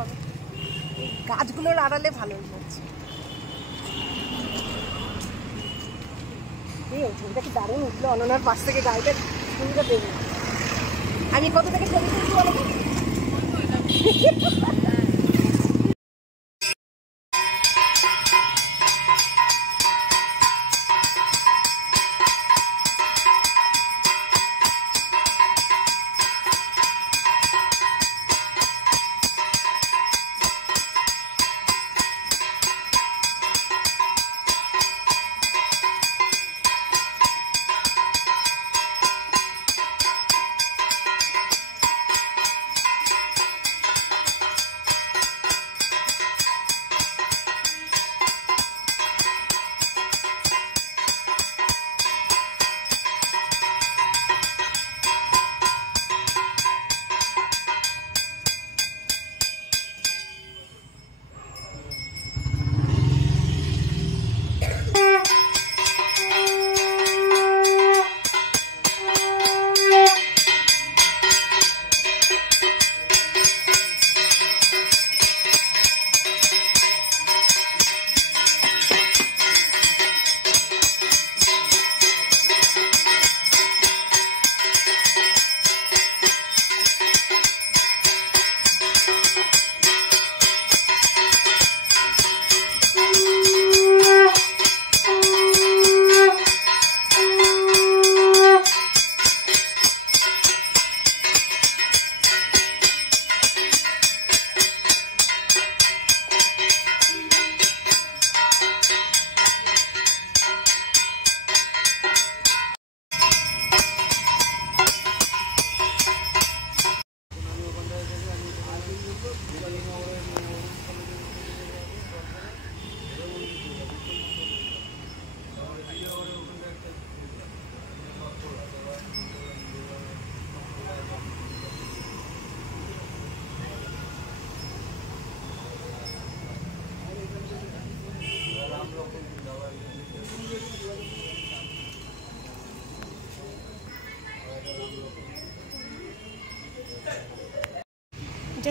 হবে। এই গাছগুলোর আড়ালে ভালো লাগছে। এই ছবিটা কি দারুণ উঠলো, অননার পাশ থেকে গাড়িটা ছবিটা দেবো। আমি কত থেকে ছবি তুলছি বলো তো?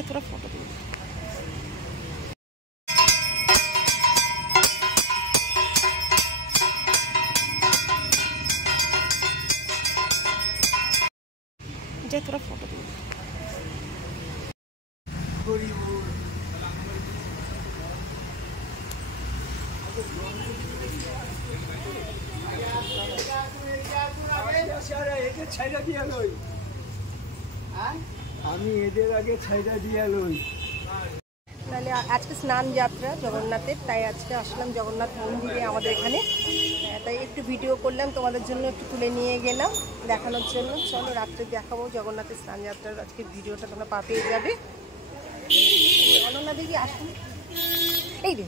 তোরা ফটো তুল। তোরা ফটো তুল। আমি এদের আগে ছাইড়া দিয়া লই। তাহলে আজকে স্নান যাত্রা জগন্নাথের, তাই আজকে আসলাম জগন্নাথ মন্দিরে আমাদের এখানে, তাই একটু ভিডিও করলাম তোমাদের জন্য, একটু তুলে নিয়ে গেলাম দেখানোর জন্য। চলো রাত্রে দেখাবো জগন্নাথের স্নান যাত্রার আজকে ভিডিওটা তোমরা পেয়ে যাবে। অনন্যা দিদি আসুন, এই রে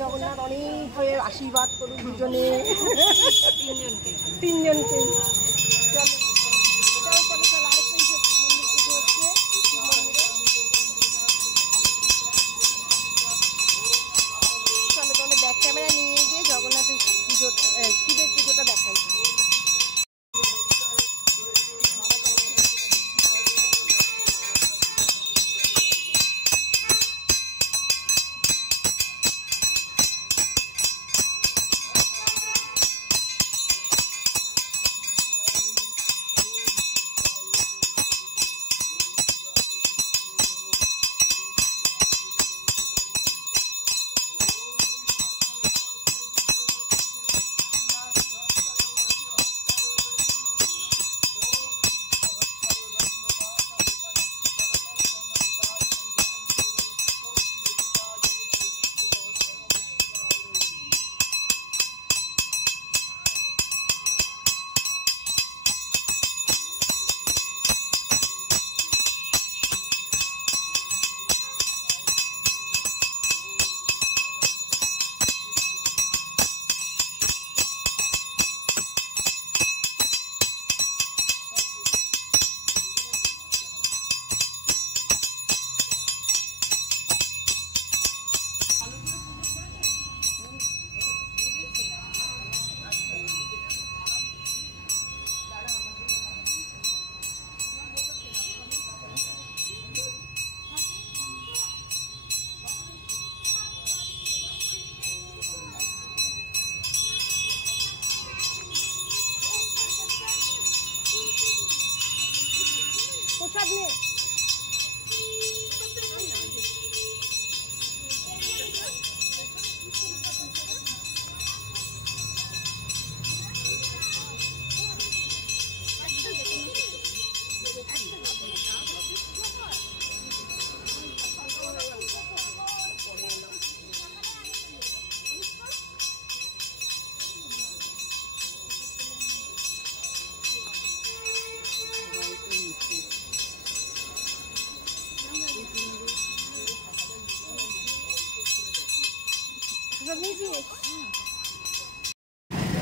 জগন্নাথ অনেকভাবে আশীর্বাদ করুন দুজনে, তিনজনকে। চলো চলো চলো চলো, আরেকটা মন্দির পুজো হচ্ছে শিব মন্দিরে। চলো তাহলে ব্যাক ক্যামেরা নিয়ে গিয়ে জগন্নাথের পুজো, শিবের পুজোটা দেখাই।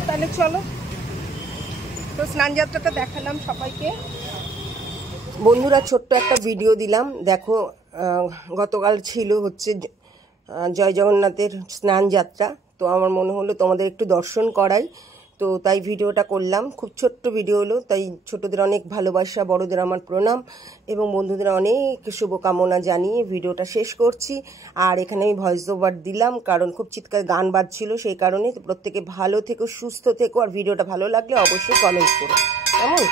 তাহলে চলো, তো স্নান যাত্রাটা দেখালাম সবাইকে। বন্ধুরা ছোট্ট একটা ভিডিও দিলাম, দেখো গতকাল ছিল হচ্ছে জয় জগন্নাথের স্নান যাত্রা, তো আমার মনে হলো তোমাদের একটু দর্শন করাই, তো তাই ভিডিওটা করলাম। খুব ছোট্ট ভিডিও হলো, তাই ছোটদের অনেক ভালোবাসা, বড়দের আমার প্রণাম এবং বন্ধুদের অনেক শুভকামনা জানিয়ে ভিডিওটা শেষ করছি। আর এখানে আমি ভয়েস ওভার দিলাম কারণ খুব চিৎকার গান বাজছিল, সেই কারণে। তো প্রত্যেকে ভালো থেকো, সুস্থ থেকো, আর ভিডিওটা ভালো লাগলে অবশ্যই কমেন্ট করো, কেমন?